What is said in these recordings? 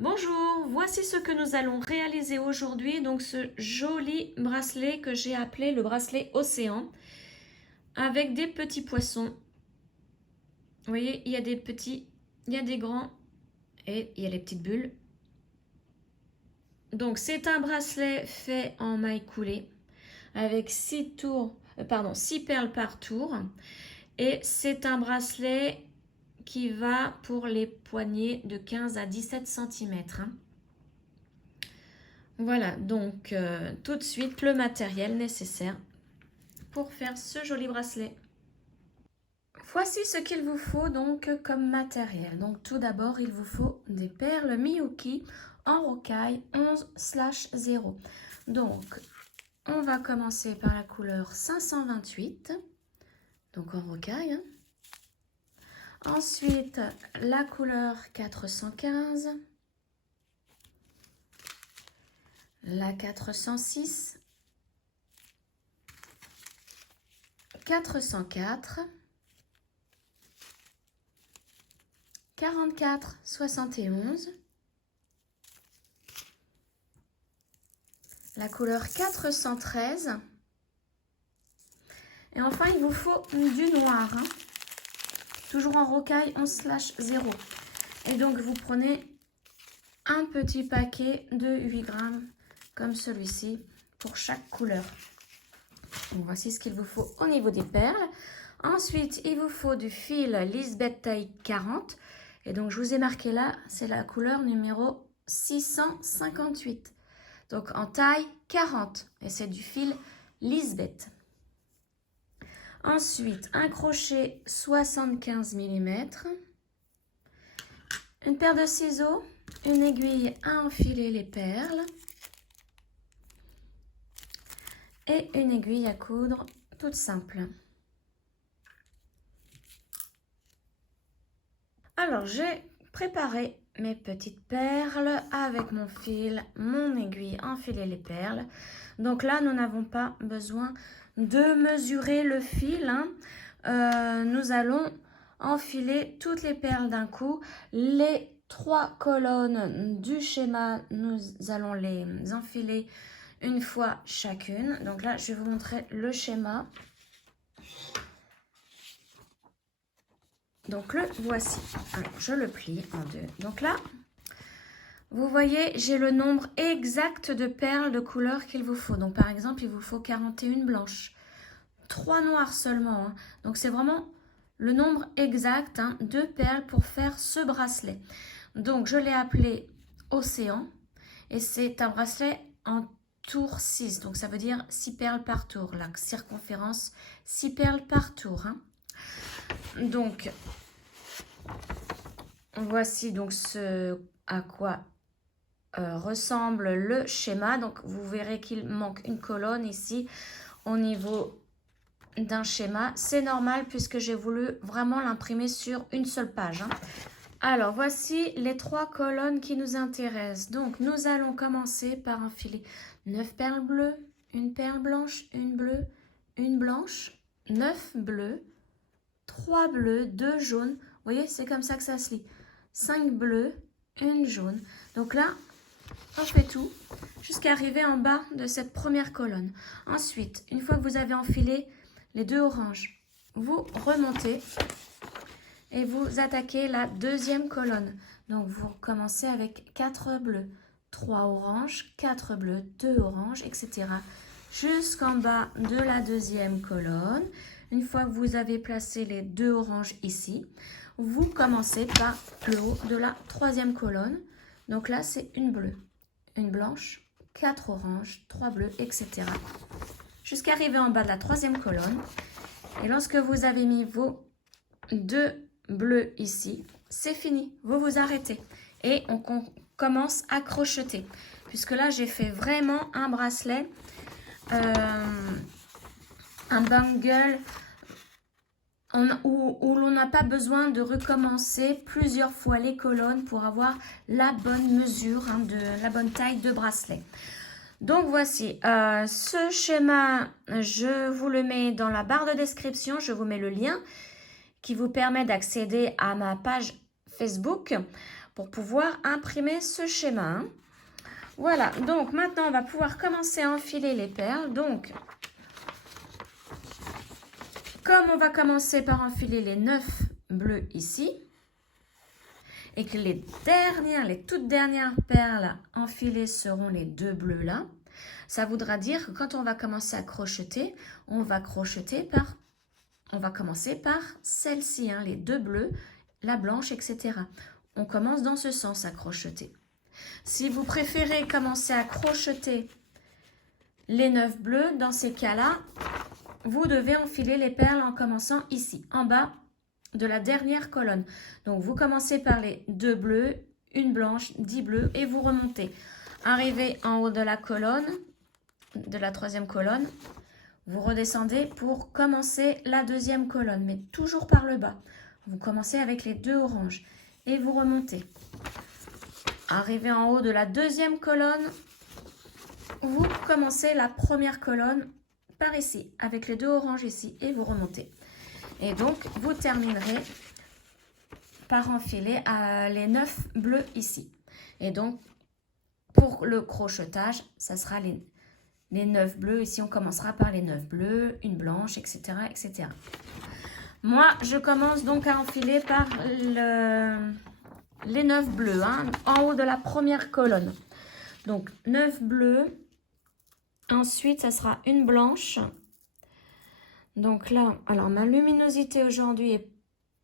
Bonjour, voici ce que nous allons réaliser aujourd'hui, donc ce joli bracelet que j'ai appelé le bracelet océan, avec des petits poissons. Vous voyez, il y a des petits, il y a des grands et il y a les petites bulles. Donc c'est un bracelet fait en maille coulée, avec 6 perles par tour, et c'est un bracelet qui va pour les poignets de 15 à 17 cm. Voilà, donc tout de suite le matériel nécessaire pour faire ce joli bracelet. Voici ce qu'il vous faut donc comme matériel. Donc tout d'abord, il vous faut des perles Miyuki en rocaille 11/0. Donc on va commencer par la couleur 528, donc en rocaille. Ensuite, la couleur 415, la 406, 404, 44, 71, la couleur 413, et enfin il vous faut du noir, toujours en rocaille 11/0. Et donc vous prenez un petit paquet de 8 grammes comme celui-ci pour chaque couleur. Donc voici ce qu'il vous faut au niveau des perles. Ensuite, il vous faut du fil Lisbeth taille 40. Et donc, je vous ai marqué là, c'est la couleur numéro 658. Donc, en taille 40. Et c'est du fil Lisbeth. Ensuite, un crochet 75 mm. Une paire de ciseaux. Une aiguille à enfiler les perles. Et une aiguille à coudre toute simple. Alors, j'ai préparé mes petites perles avec mon fil, mon aiguille, enfiler les perles. Donc là, nous n'avons pas besoin de mesurer le fil. Nous allons enfiler toutes les perles d'un coup. Les 3 colonnes du schéma, nous allons les enfiler une fois chacune. Donc là, je vais vous montrer le schéma. Donc le voici. Alors, je le plie en deux. Donc là, vous voyez, j'ai le nombre exact de perles de couleur qu'il vous faut. Donc par exemple, il vous faut 41 blanches. 3 noires seulement. Donc c'est vraiment le nombre exact de perles pour faire ce bracelet. Donc je l'ai appelé Océan. Et c'est un bracelet en tour 6. Donc ça veut dire 6 perles par tour. La circonférence, 6 perles par tour. Donc, voici donc ce à quoi ressemble le schéma. Donc, vous verrez qu'il manque une colonne ici au niveau d'un schéma. C'est normal puisque j'ai voulu vraiment l'imprimer sur une seule page. Alors, voici les 3 colonnes qui nous intéressent. Donc, nous allons commencer par enfiler 9 perles bleues, une perle blanche, une bleue, une blanche, 9 bleus, 3 bleus, 2 jaunes. Vous voyez, c'est comme ça que ça se lit. 5 bleus, une jaune. Donc là, on fait tout jusqu'à arriver en bas de cette première colonne. Ensuite, une fois que vous avez enfilé les 2 oranges, vous remontez et vous attaquez la deuxième colonne. Donc, vous commencez avec 4 bleus, 3 oranges, 4 bleus, 2 oranges, etc. Jusqu'en bas de la deuxième colonne. Une fois que vous avez placé les 2 oranges ici, vous commencez par le haut de la troisième colonne. Donc là, c'est une bleue, une blanche, 4 oranges, 3 bleus, etc. Jusqu'à arriver en bas de la troisième colonne. Et lorsque vous avez mis vos 2 bleus ici, c'est fini. Vous vous arrêtez. Et on commence à crocheter. Puisque là, j'ai fait vraiment un bracelet, un bangle où l'on n'a pas besoin de recommencer plusieurs fois les colonnes pour avoir la bonne mesure, la bonne taille de bracelet. Donc voici, ce schéma, je vous le mets dans la barre de description, je vous mets le lien qui vous permet d'accéder à ma page Facebook pour pouvoir imprimer ce schéma. Hein. Voilà, donc maintenant on va pouvoir commencer à enfiler les perles. Donc, comme on va commencer par enfiler les 9 bleus ici, et que les toutes dernières perles enfilées seront les 2 bleus là, ça voudra dire que quand on va commencer à crocheter, on va commencer par celle-ci, hein, les 2 bleus, la blanche, etc. On commence dans ce sens à crocheter. Si vous préférez commencer à crocheter les 9 bleus, dans ces cas-là, vous devez enfiler les perles en commençant ici, en bas de la dernière colonne. Donc, vous commencez par les 2 bleus, une blanche, 10 bleus et vous remontez. Arrivez en haut de la colonne, de la 3e colonne, vous redescendez pour commencer la 2e colonne, mais toujours par le bas. Vous commencez avec les 2 oranges et vous remontez. Arrivez en haut de la 2e colonne, vous commencez la 1re colonne par ici, avec les 2 oranges ici et vous remontez. Et donc, vous terminerez par enfiler les 9 bleus ici. Et donc, pour le crochetage, ça sera les 9 bleus. Ici, on commencera par les 9 bleus, une blanche, etc. etc. Moi, je commence donc à enfiler par les 9 bleus, hein, en haut de la 1re colonne. Donc, 9 bleus. Ensuite, ça sera une blanche. Donc là, alors ma luminosité aujourd'hui est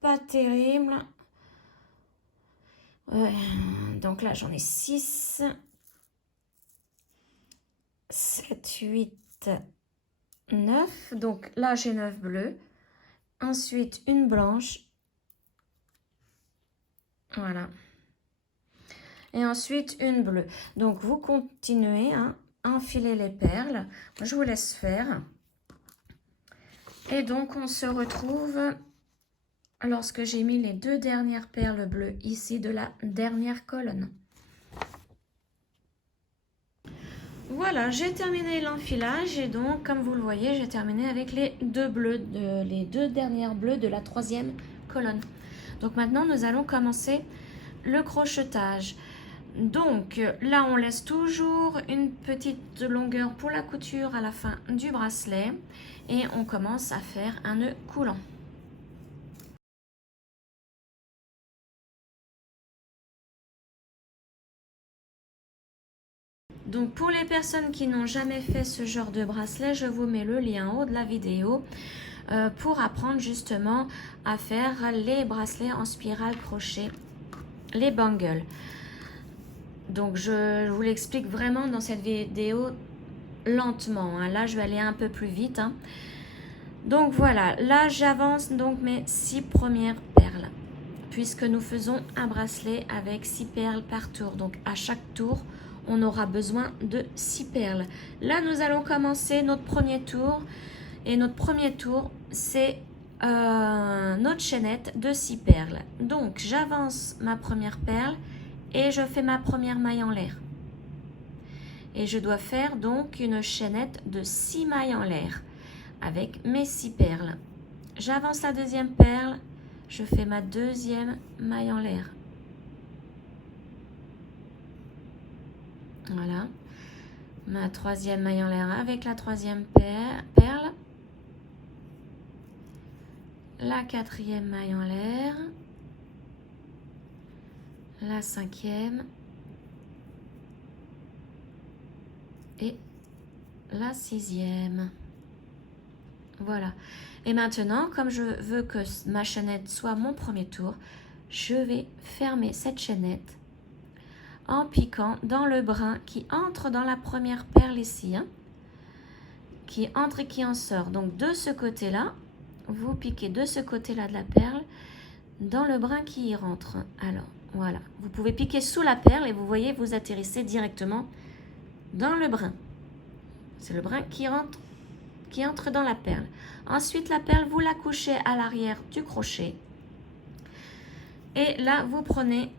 pas terrible. Donc là, j'en ai 6, 7, 8, 9. Donc là, j'ai 9 bleus. Ensuite, une blanche. Voilà. Et ensuite, une bleue. Donc, vous continuez à enfiler les perles. Je vous laisse faire. Et donc, on se retrouve lorsque j'ai mis les 2 dernières perles bleues ici de la dernière colonne. Voilà, j'ai terminé l'enfilage et donc, comme vous le voyez, j'ai terminé avec les 2 bleus, les 2 dernières bleues de la 3e colonne. Donc maintenant, nous allons commencer le crochetage. Donc là, on laisse toujours une petite longueur pour la couture à la fin du bracelet et on commence à faire un nœud coulant. Donc pour les personnes qui n'ont jamais fait ce genre de bracelet, je vous mets le lien en haut de la vidéo pour apprendre justement à faire les bracelets en spirale crochet, les bangles. Donc je vous l'explique vraiment dans cette vidéo lentement. Hein. Là, je vais aller un peu plus vite. Hein. Donc voilà, là j'avance donc mes 6 premières perles. Puisque nous faisons un bracelet avec 6 perles par tour. Donc à chaque tour, on aura besoin de 6 perles. Là, nous allons commencer notre premier tour. Et notre premier tour, c'est notre chaînette de 6 perles. Donc, j'avance ma première perle et je fais ma première maille en l'air. Et je dois faire donc une chaînette de 6 mailles en l'air avec mes 6 perles. J'avance la deuxième perle, je fais ma deuxième maille en l'air. Voilà. Ma troisième maille en l'air avec la troisième perle. La quatrième maille en l'air. La cinquième. Et la sixième. Voilà. Et maintenant, comme je veux que ma chaînette soit mon premier tour, je vais fermer cette chaînette en piquant dans le brin qui entre dans la première perle ici, hein, qui entre et qui en sort. Donc de ce côté-là, vous piquez de ce côté-là de la perle dans le brin qui y rentre. Alors, voilà. Vous pouvez piquer sous la perle et vous voyez, vous atterrissez directement dans le brin. C'est le brin qui entre dans la perle. Ensuite, la perle, vous la couchez à l'arrière du crochet. Et là, vous prenez,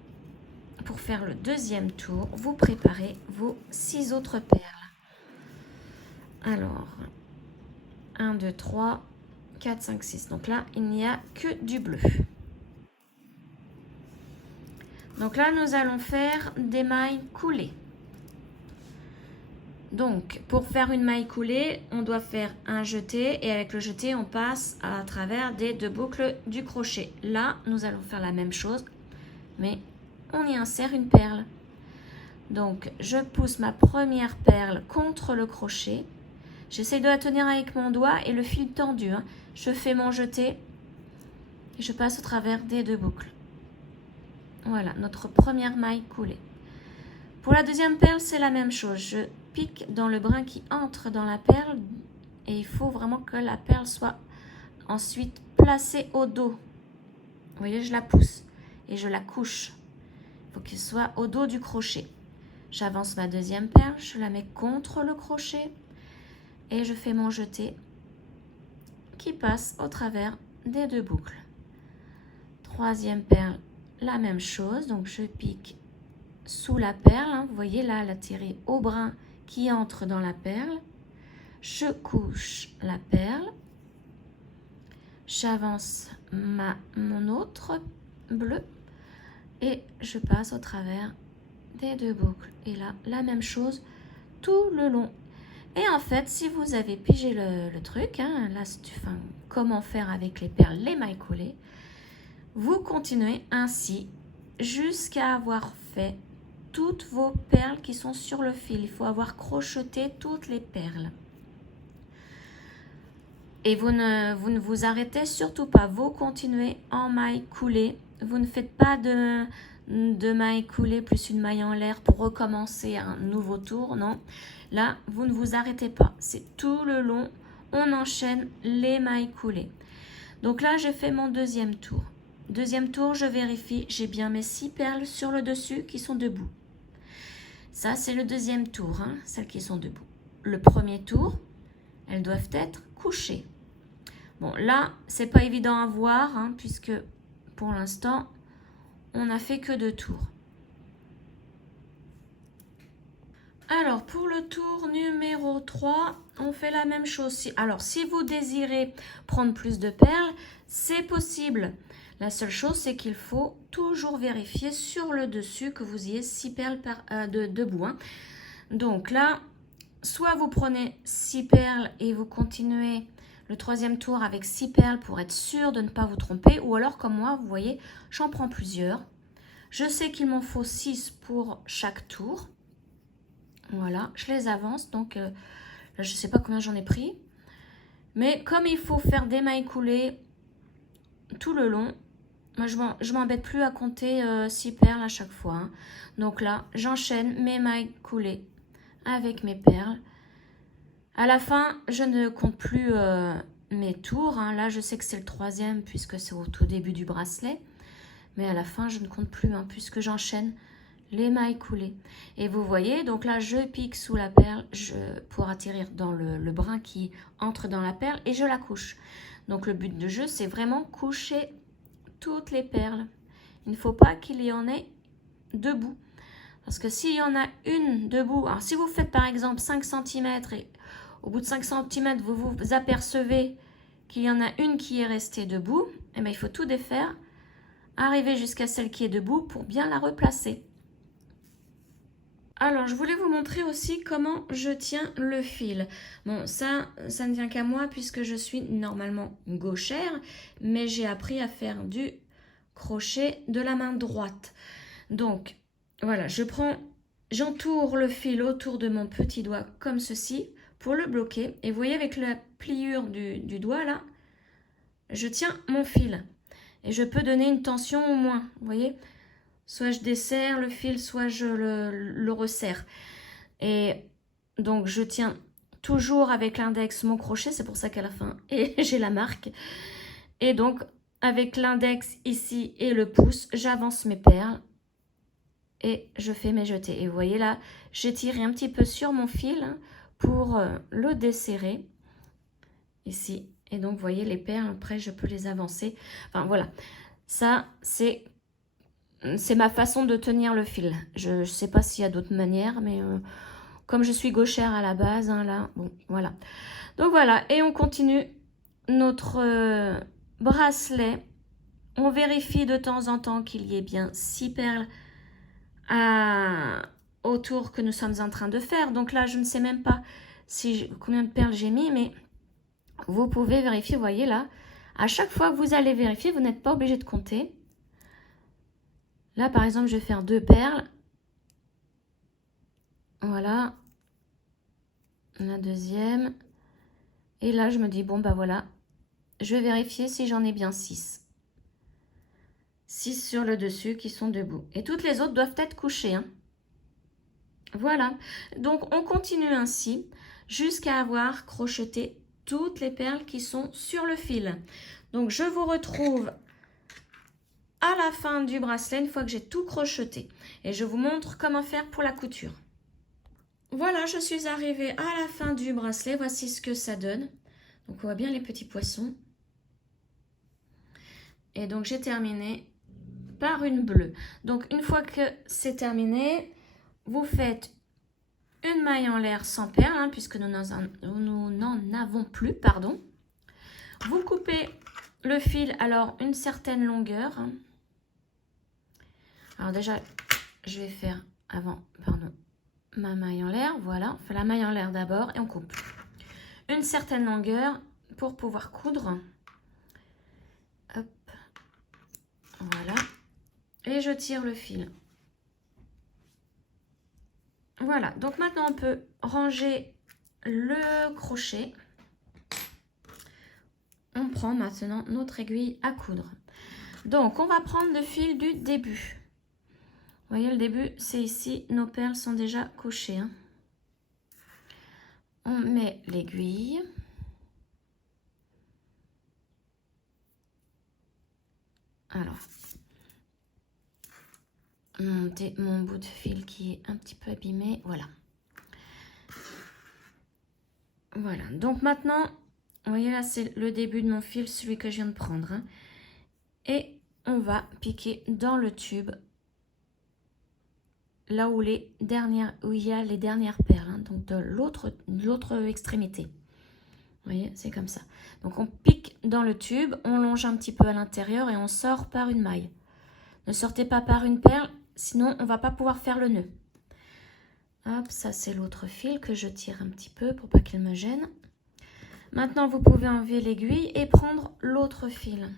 pour faire le deuxième tour, vous préparez vos 6 autres perles. Alors, 1, 2, 3, 4, 5, 6. Donc là, il n'y a que du bleu. Donc là, nous allons faire des mailles coulées. Donc, pour faire une maille coulée, on doit faire un jeté et avec le jeté, on passe à travers des 2 boucles du crochet. Là, nous allons faire la même chose, mais on y insère une perle. Donc, je pousse ma première perle contre le crochet. J'essaie de la tenir avec mon doigt et le fil tendu. Hein. Je fais mon jeté et je passe au travers des 2 boucles. Voilà, notre première maille coulée. Pour la deuxième perle, c'est la même chose. Je pique dans le brin qui entre dans la perle et il faut vraiment que la perle soit ensuite placée au dos. Vous voyez, je la pousse et je la couche. Il faut qu'elle soit au dos du crochet. J'avance ma deuxième perle, je la mets contre le crochet et je fais mon jeté qui passe au travers des 2 boucles. Troisième perle, la même chose, donc je pique sous la perle, hein. Vous voyez là, elle a tiré au brin qui entre dans la perle. Je couche la perle, j'avance mon autre bleu et je passe au travers des 2 boucles. Et là, la même chose tout le long. Et en fait, si vous avez pigé le truc, hein, là, comment faire avec les perles, les mailles coulées, vous continuez ainsi jusqu'à avoir fait toutes vos perles qui sont sur le fil. Il faut avoir crocheté toutes les perles. Et vous ne vous arrêtez surtout pas. Vous continuez en maille coulée. Vous ne faites pas de maille coulée plus une maille en l'air pour recommencer un nouveau tour. Non, là, vous ne vous arrêtez pas. C'est tout le long. On enchaîne les mailles coulées. Donc là, j'ai fait mon deuxième tour. Deuxième tour, je vérifie. J'ai bien mes 6 perles sur le dessus qui sont debout. Ça, c'est le deuxième tour, hein, celles qui sont debout. Le premier tour, elles doivent être couchées. Bon, là, c'est pas évident à voir, hein, puisque pour l'instant, on n'a fait que 2 tours. Alors, pour le tour numéro 3, on fait la même chose. Alors, si vous désirez prendre plus de perles, c'est possible. La seule chose, c'est qu'il faut toujours vérifier sur le dessus que vous ayez 6 perles debout. Hein. Donc là, soit vous prenez 6 perles et vous continuez le troisième tour avec 6 perles pour être sûr de ne pas vous tromper. Ou alors, comme moi, vous voyez, j'en prends plusieurs. Je sais qu'il m'en faut 6 pour chaque tour. Voilà, je les avance. Donc, là, je ne sais pas combien j'en ai pris. Mais comme il faut faire des mailles coulées tout le long, moi, je m'embête plus à compter 6 perles à chaque fois. Hein. Donc là, j'enchaîne mes mailles coulées avec mes perles. À la fin, je ne compte plus mes tours. Hein. Là, je sais que c'est le troisième puisque c'est au tout début du bracelet. Mais à la fin, je ne compte plus hein, puisque j'enchaîne les mailles coulées. Et vous voyez, donc là, je pique sous la perle pour atterrir dans le brin qui entre dans la perle et je la couche. Donc le but de jeu, c'est vraiment coucher toutes les perles. Il ne faut pas qu'il y en ait debout. Parce que s'il y en a une debout, alors si vous faites par exemple 5 cm et au bout de 5 cm, vous vous apercevez qu'il y en a une qui est restée debout, eh bien, il faut tout défaire, arriver jusqu'à celle qui est debout pour bien la replacer. Alors, je voulais vous montrer aussi comment je tiens le fil. Bon, ça ne tient qu'à moi puisque je suis normalement gauchère, mais j'ai appris à faire du crochet de la main droite. Donc, voilà, j'entoure le fil autour de mon petit doigt comme ceci pour le bloquer. Et vous voyez, avec la pliure du doigt, là, je tiens mon fil. Et je peux donner une tension au moins, vous voyez ? Soit je desserre le fil, soit je le resserre. Et donc, je tiens toujours avec l'index mon crochet. C'est pour ça qu'à la fin, j'ai la marque. Et donc, avec l'index ici et le pouce, j'avance mes perles. Et je fais mes jetés. Et vous voyez là, j'ai tiré un petit peu sur mon fil hein, pour le desserrer. Ici. Et donc, vous voyez les perles. Après, je peux les avancer. Enfin, voilà. Ça, c'est ma façon de tenir le fil. Je ne sais pas s'il y a d'autres manières, mais comme je suis gauchère à la base, hein, là, bon, voilà. Donc voilà, et on continue notre bracelet. On vérifie de temps en temps qu'il y ait bien 6 perles au tour que nous sommes en train de faire. Donc là, je ne sais même pas combien de perles j'ai mis, mais vous pouvez vérifier, vous voyez là. À chaque fois que vous allez vérifier, vous n'êtes pas obligé de compter. Là, par exemple, je vais faire 2 perles. Voilà. La deuxième. Et là, je me dis, bon, bah voilà. Je vais vérifier si j'en ai bien 6. 6 sur le dessus qui sont debout. Et toutes les autres doivent être couchées. Hein. Voilà. Donc, on continue ainsi jusqu'à avoir crocheté toutes les perles qui sont sur le fil. Donc, je vous retrouve à la fin du bracelet une fois que j'ai tout crocheté. Et je vous montre comment faire pour la couture. Voilà, je suis arrivée à la fin du bracelet. Voici ce que ça donne. Donc, on voit bien les petits poissons. Et donc, j'ai terminé par une bleue. Donc, une fois que c'est terminé, vous faites une maille en l'air sans perles, hein, puisque nous n'en avons plus, pardon. Vous coupez le fil, alors, une certaine longueur. Hein. Alors déjà, je vais faire ma maille en l'air. Voilà, on fait la maille en l'air d'abord et on coupe. Une certaine longueur pour pouvoir coudre. Hop, voilà. Et je tire le fil. Voilà, donc maintenant on peut ranger le crochet. On prend maintenant notre aiguille à coudre. Donc on va prendre le fil du début. Vous voyez le début, c'est ici, nos perles sont déjà couchées. Hein. On met l'aiguille. Alors, monter mon bout de fil qui est un petit peu abîmé, voilà. Voilà, donc maintenant, vous voyez là, c'est le début de mon fil, celui que je viens de prendre. Hein. Et on va piquer dans le tube, là où, il y a les dernières perles, hein, donc de l'autre extrémité. Vous voyez, c'est comme ça. Donc on pique dans le tube, on longe un petit peu à l'intérieur et on sort par une maille. Ne sortez pas par une perle, sinon on ne va pas pouvoir faire le nœud. Hop, ça c'est l'autre fil que je tire un petit peu pour pas qu'il me gêne. Maintenant, vous pouvez enlever l'aiguille et prendre l'autre fil.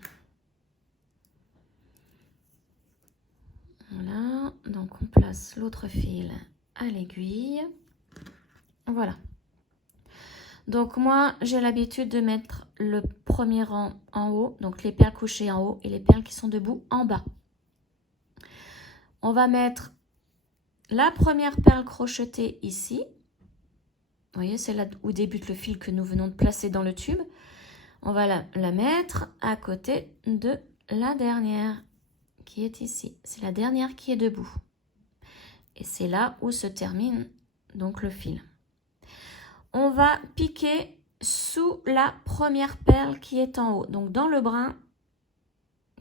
Voilà, donc on place l'autre fil à l'aiguille. Voilà. Donc moi, j'ai l'habitude de mettre le premier rang en haut, donc les perles couchées en haut et les perles qui sont debout en bas. On va mettre la première perle crochetée ici. Vous voyez, c'est là où débute le fil que nous venons de placer dans le tube. On va la mettre à côté de la dernière qui est ici. C'est la dernière qui est debout. Et c'est là où se termine donc le fil. On va piquer sous la première perle qui est en haut. Donc dans le brin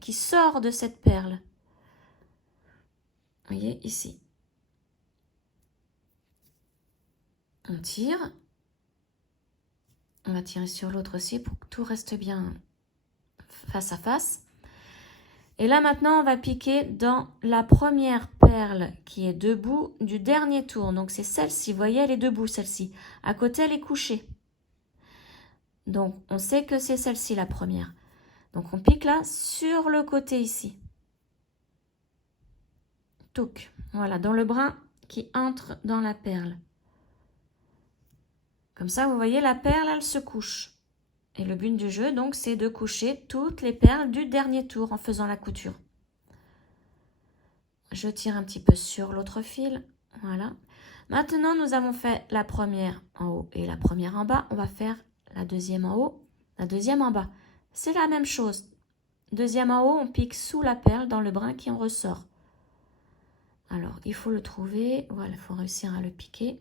qui sort de cette perle. Vous voyez ici. On tire. On va tirer sur l'autre aussi pour que tout reste bien face à face. Et là maintenant, on va piquer dans la première perle qui est debout du dernier tour. Donc c'est celle-ci, vous voyez, elle est debout, celle-ci. À côté, elle est couchée. Donc on sait que c'est celle-ci la première. Donc on pique là sur le côté ici. Touc. Voilà, dans le brin qui entre dans la perle. Comme ça, vous voyez, la perle, elle se couche. Et le but du jeu, donc, c'est de coucher toutes les perles du dernier tour en faisant la couture. Je tire un petit peu sur l'autre fil. Voilà. Maintenant, nous avons fait la première en haut et la première en bas. On va faire la deuxième en haut, la deuxième en bas. C'est la même chose. Deuxième en haut, on pique sous la perle dans le brin qui en ressort. Alors, il faut le trouver. Voilà, il faut réussir à le piquer.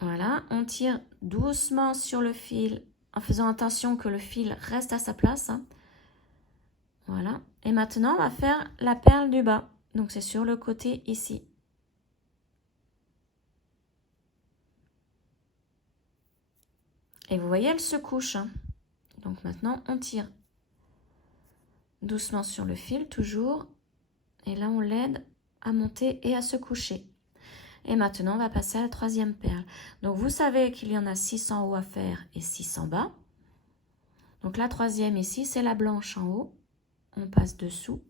Voilà, on tire doucement sur le fil en faisant attention que le fil reste à sa place. Hein. Voilà. Et maintenant, on va faire la perle du bas. Donc, c'est sur le côté ici. Et vous voyez, elle se couche. Hein. Donc, maintenant, on tire doucement sur le fil, toujours. Et là, on l'aide à monter et à se coucher. Et maintenant, on va passer à la troisième perle. Donc, vous savez qu'il y en a 6 en haut à faire et 6 en bas. Donc, la troisième ici, c'est la blanche en haut. On passe dessous.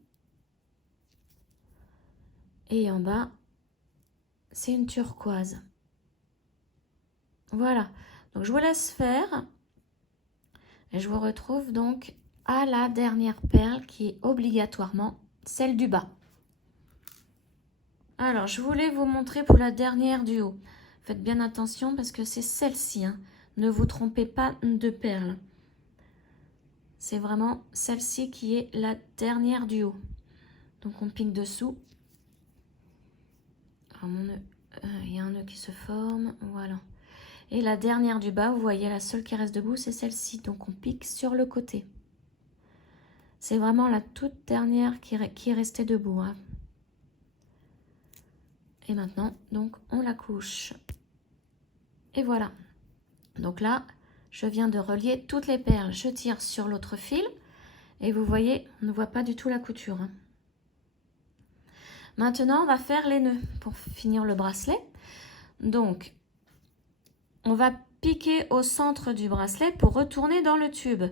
Et en bas, c'est une turquoise. Voilà. Donc, je vous laisse faire. Et je vous retrouve donc à la dernière perle qui est obligatoirement celle du bas. Alors, je voulais vous montrer pour la dernière du haut. Faites bien attention parce que c'est celle-ci. Hein. Ne vous trompez pas de perle. C'est vraiment celle-ci qui est la dernière du haut. Donc, on pique dessous. Alors, mon nœud, il y a un nœud qui se forme. Voilà. Et la dernière du bas, vous voyez, la seule qui reste debout, c'est celle-ci. Donc, on pique sur le côté. C'est vraiment la toute dernière qui est restée debout. Hein. Et maintenant, donc, on la couche. Et voilà. Donc là, je viens de relier toutes les perles. Je tire sur l'autre fil. Et vous voyez, on ne voit pas du tout la couture. Hein. Maintenant, on va faire les nœuds pour finir le bracelet. Donc, on va piquer au centre du bracelet pour retourner dans le tube.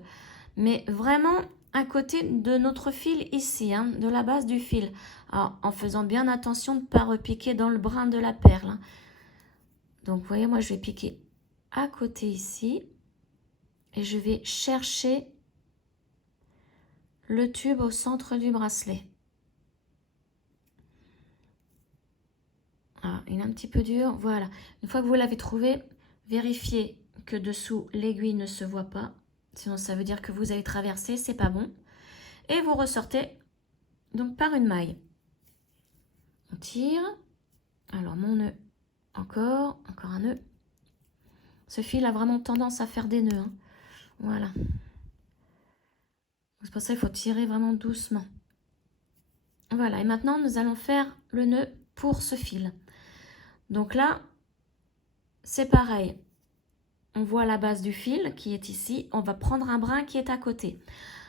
Mais vraiment à côté de notre fil ici, hein, de la base du fil. Alors, en faisant bien attention de ne pas repiquer dans le brin de la perle. Hein. Donc, vous voyez, moi, je vais piquer à côté ici. Et je vais chercher le tube au centre du bracelet. Ah, il est un petit peu dur. Voilà. Une fois que vous l'avez trouvé, vérifiez que dessous l'aiguille ne se voit pas. Sinon, ça veut dire que vous avez traversé, c'est pas bon. Et vous ressortez donc par une maille. On tire. Alors, mon nœud, encore un nœud. Ce fil a vraiment tendance à faire des nœuds. Hein. Voilà. C'est pour ça qu'il faut tirer vraiment doucement. Voilà. Et maintenant, nous allons faire le nœud pour ce fil. Donc là, c'est pareil. On voit la base du fil qui est ici. On va prendre un brin qui est à côté.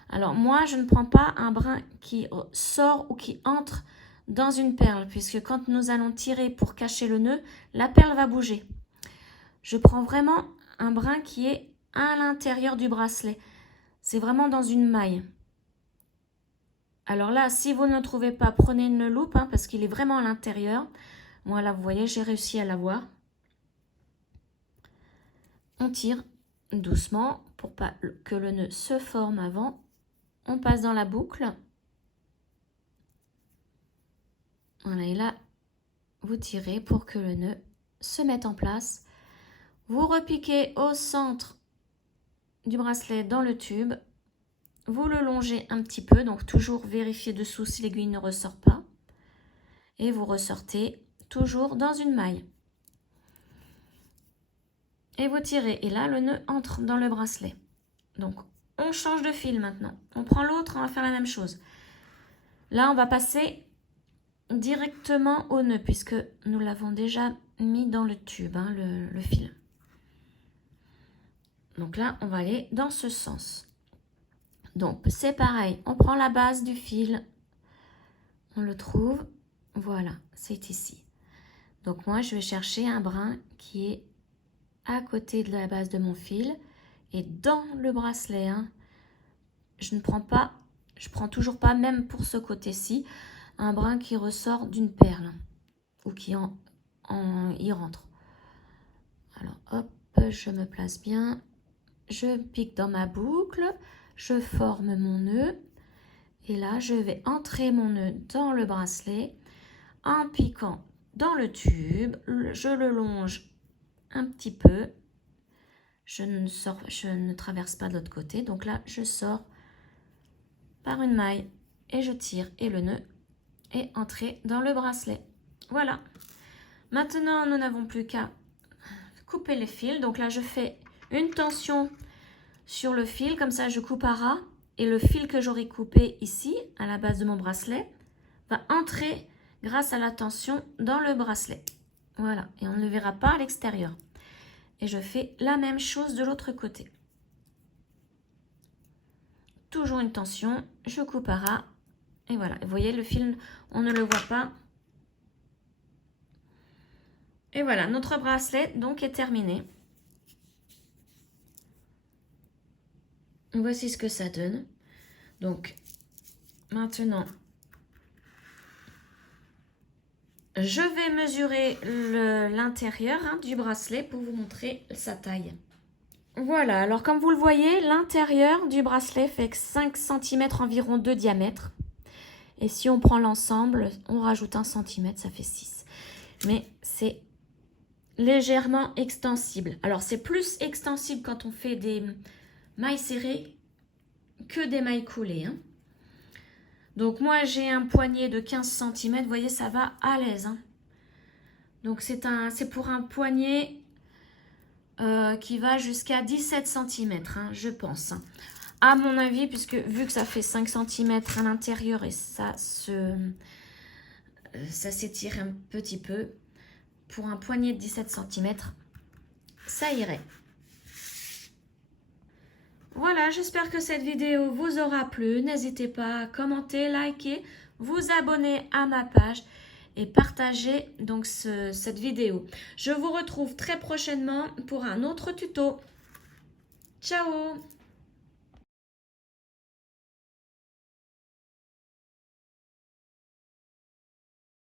Alors moi, je ne prends pas un brin qui sort ou qui entre dans une perle, puisque quand nous allons tirer pour cacher le nœud, la perle va bouger. Je prends vraiment un brin qui est à l'intérieur du bracelet. C'est vraiment dans une maille. Alors là, si vous ne le trouvez pas, prenez une loupe, hein, parce qu'il est vraiment à l'intérieur. Voilà, vous voyez, j'ai réussi à l'avoir. On tire doucement pour pas que le nœud se forme avant. On passe dans la boucle. Voilà, et là, vous tirez pour que le nœud se mette en place. Vous repiquez au centre du bracelet dans le tube. Vous le longez un petit peu, donc toujours vérifier dessous si l'aiguille ne ressort pas. Et vous ressortez toujours dans une maille. Et vous tirez, et là, le nœud entre dans le bracelet. Donc, on change de fil maintenant. On prend l'autre, on va faire la même chose. Là, on va passer directement au nœud, puisque nous l'avons déjà mis dans le tube, hein, le fil. Donc là, on va aller dans ce sens. Donc, c'est pareil. On prend la base du fil. On le trouve. Voilà, c'est ici. Donc, moi, je vais chercher un brin qui est à côté de la base de mon fil. Et dans le bracelet, hein, je ne prends pas, je prends toujours pas, même pour ce côté-ci, un brin qui ressort d'une perle. Ou qui y rentre. Alors, hop, je me place bien. Je pique dans ma boucle, je forme mon nœud et là je vais entrer mon nœud dans le bracelet en piquant dans le tube, je le longe un petit peu, je ne traverse pas de l'autre côté, donc là je sors par une maille et je tire et le nœud est entré dans le bracelet. Voilà, maintenant nous n'avons plus qu'à couper les fils, donc là je fais une tension sur le fil, comme ça je coupe à ras et le fil que j'aurai coupé ici à la base de mon bracelet va entrer grâce à la tension dans le bracelet. Voilà, et on ne le verra pas à l'extérieur. Et je fais la même chose de l'autre côté. Toujours une tension, je coupe à ras Et voilà, vous voyez le fil, on ne le voit pas. Et voilà, notre bracelet donc est terminé. Voici ce que ça donne. Donc, maintenant, je vais mesurer l'intérieur du bracelet pour vous montrer sa taille. Voilà, alors comme vous le voyez, l'intérieur du bracelet fait 5 cm environ de diamètre. Et si on prend l'ensemble, on rajoute 1 cm, ça fait 6. Mais c'est légèrement extensible. Alors, c'est plus extensible quand on fait des mailles serrées que des mailles coulées. Hein. Donc, moi, j'ai un poignet de 15 cm. Vous voyez, ça va à l'aise. Hein. Donc, c'est pour un poignet qui va jusqu'à 17 cm, hein, je pense. Hein. À mon avis, puisque vu que ça fait 5 cm à l'intérieur et ça s'étire un petit peu, pour un poignet de 17 cm, ça irait. Voilà, j'espère que cette vidéo vous aura plu. N'hésitez pas à commenter, liker, vous abonner à ma page et partager donc cette vidéo. Je vous retrouve très prochainement pour un autre tuto. Ciao!